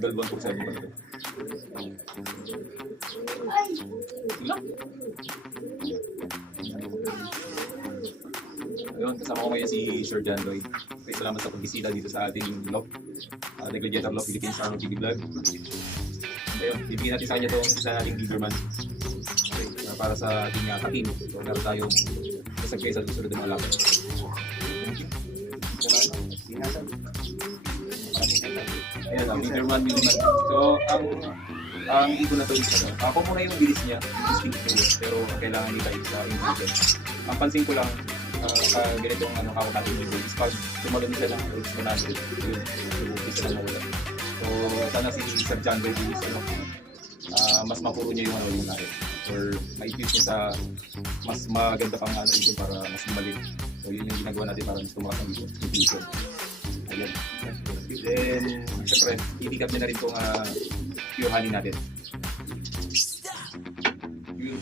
Galvan po sa pala ito. Ayun, kasama ko ngayon si Sir John Lloyd. Okay, salamat sa pagbisita dito sa ating vlog. Negligator Law Philippines TV Vlog. Ayun, bibigyan natin sa kanya itong isa nating leaderman. Okay, para sa ating ka-team. So, meron tayong kasagay sa susunod ng mga laban. Ayan, leaderman. So, ang ego na to is ako muna yung bilis niya, instinct pero kailangan nila sa intelligence. Ang pansin ko lang, ganitong kawat natin yung is pag tumalon siya ng exponential, yun, isa lang mawala. So, sana si Sir John Lloyd is mas mapuro niya yung natin or ma-infuse niya sa mas maganda pang ito para mas mabalik. So, yun yung ginagawa natin para mas tumakas ang intuition. Ayan. Then, syempre, i-pick up niya na rin itong pure honey natin. Yun.